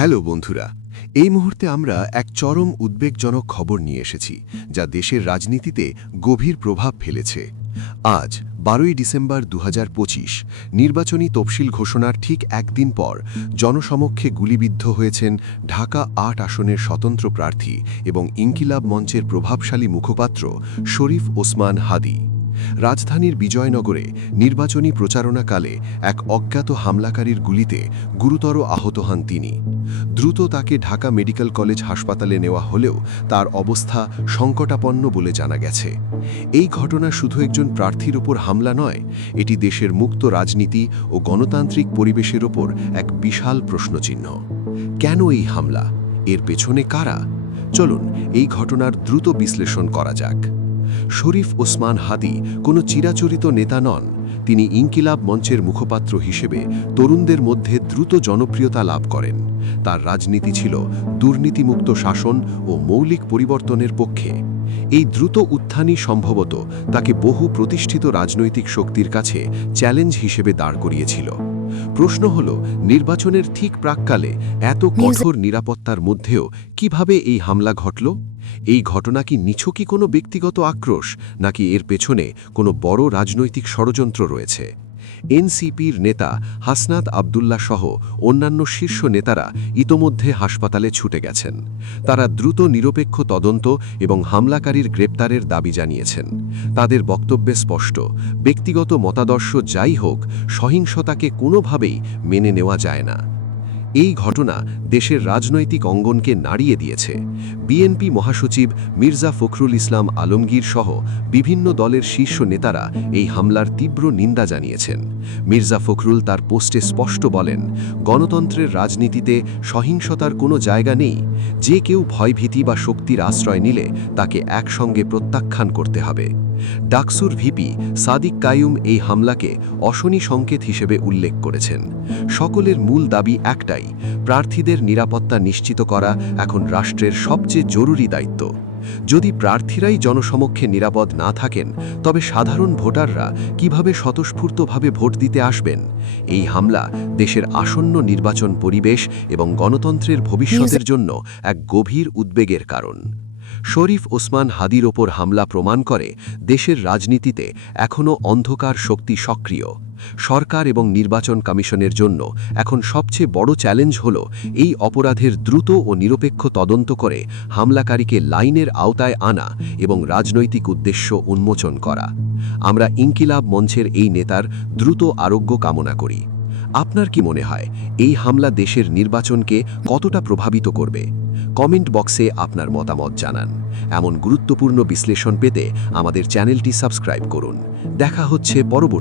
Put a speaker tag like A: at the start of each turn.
A: Hello বন্ধুরা, এই মুহূর্তে আমরা এক চরম উদ্বেগজনক খবর নিয়ে এসেছি, যা দেশের রাজনীতিতে গভীর প্রভাব ফেলেছে। আজ, বারোই ডিসেম্বর দু হাজার পঁচিশ, নির্বাচনী তফসিল ঘোষণার ঠিক একদিন পর জনসমক্ষে গুলিবিদ্ধ হয়েছেন ঢাকা আট আসনের স্বতন্ত্র প্রার্থী এবং ইনকিলাব মঞ্চের প্রভাবশালী মুখপাত্র শরীফ ওসমান হাদি। রাজধানীর বিজয়নগরে নির্বাচনী প্রচারণাকালে এক অজ্ঞাত হামলাকারীর গুলিতে গুরুতর আহত হন তিনি। দ্রুত তাকে ঢাকা মেডিকেল কলেজ হাসপাতালে নেওয়া হলেও তার অবস্থা সংকটাপন্ন বলে জানা গেছে। এই ঘটনা শুধু একজন প্রার্থীর ওপর হামলা নয়, এটি দেশের মুক্ত রাজনীতি ও গণতান্ত্রিক পরিবেশের ওপর এক বিশাল প্রশ্নচিহ্ন। কেন এই হামলা? এর পেছনে কারা? চলুন এই ঘটনার দ্রুত বিশ্লেষণ করা যাক। শরীফ ওসমান হাদি কোনো চিরাচরিত নেতা নন। তিনি ইনকিলাব মঞ্চের মুখপাত্র হিসেবে তরুণদের মধ্যে দ্রুত জনপ্রিয়তা লাভ করেন। তার রাজনীতি ছিল দুর্নীতিমুক্ত শাসন ও মৌলিক পরিবর্তনের পক্ষে। এই দ্রুত উত্থানই সম্ভবত তাকে বহু প্রতিষ্ঠিত রাজনৈতিক শক্তির কাছে চ্যালেঞ্জ হিসেবে দাঁড় করিয়েছিল। প্রশ্ন হল নির্বাচনের ঠিক প্রাককালে এত কঠোর নিরাপত্তার মধ্যেও কীভাবে এই হামলা ঘটল? এই ঘটনা কি নিছকি কোনো ব্যক্তিগত আক্রোশ নাকি এর পেছনে কোনো বড় রাজনৈতিক ষড়যন্ত্র রয়েছে? এনসিপির নেতা হাসনাত আবদুল্লাহ সহ অন্যান্য শীর্ষ নেতারা ইতোমধ্যে হাসপাতালে ছুটে গেছেন। তারা দ্রুত নিরপেক্ষ তদন্ত এবং হামলাকারীর গ্রেপ্তারের দাবি জানিয়েছেন। তাদের বক্তব্যে স্পষ্ট, ব্যক্তিগত মতাদর্শ যাই হোক, সহিংসতাকে কোনোভাবেই মেনে নেওয়া যায় না। এই ঘটনা দেশের রাজনৈতিক অঙ্গনকে নাড়িয়ে দিয়েছে। বিএনপি মহাসচিব মির্জা ফখরুল ইসলাম আলমগীর সহ বিভিন্ন দলের শীর্ষ নেতারা এই হামলার তীব্র নিন্দা জানিয়েছেন। মির্জা ফখরুল তার পোস্টে স্পষ্ট বলেন, গণতন্ত্রের রাজনীতিতে সহিংসতার কোনো জায়গা নেই। যে কেউ ভয়ভীতি বা শক্তির আশ্রয় নিলে তাকে একসঙ্গে প্রত্যাখ্যান করতে হবে। ডাকসুর ভিপি সাদিক কায়ুম এই হামলাকে অশনি সংকেত হিসেবে উল্লেখ করেছেন। সকলের মূল দাবি একটাই প্রার্থীদের নিরাপত্তা নিশ্চিত করা এখন রাষ্ট্রের সবচেয়ে জরুরি দায়িত্ব। যদি প্রার্থীরাই জনসমক্ষে নিরাপদ না থাকেন তবে সাধারণ ভোটাররা কীভাবে স্বতঃস্ফূর্তভাবে ভোট দিতে আসবেন? এই হামলা দেশের আসন্ন নির্বাচন পরিবেশ এবং গণতন্ত্রের ভবিষ্যতের জন্য এক গভীর উদ্বেগের কারণ। শরীফ ওসমান হাদির ওপর হামলা প্রমাণ করে দেশের রাজনীতিতে এখনও অন্ধকার শক্তি সক্রিয়। সরকার এবং নির্বাচন কমিশনের জন্য এখন সবচেয়ে বড় চ্যালেঞ্জ হল এই অপরাধের দ্রুত ও নিরপেক্ষ তদন্ত করে হামলাকারীকে লাইনের আওতায় আনা এবং রাজনৈতিক উদ্দেশ্য উন্মোচন করা। আমরা ইনকিলাব মঞ্চের এই নেতার দ্রুত আরোগ্য কামনা করি। আপনার কি মনে হয়, এই হামলা দেশের নির্বাচনকে কতটা প্রভাবিত করবে? কমেন্ট বক্সে আপনার মতামত জানান। এমন গুরুত্বপূর্ণ বিশ্লেষণ পেতে আমাদের চ্যানেলটি সাবস্ক্রাইব করুন। দেখা হচ্ছে পরবর্তী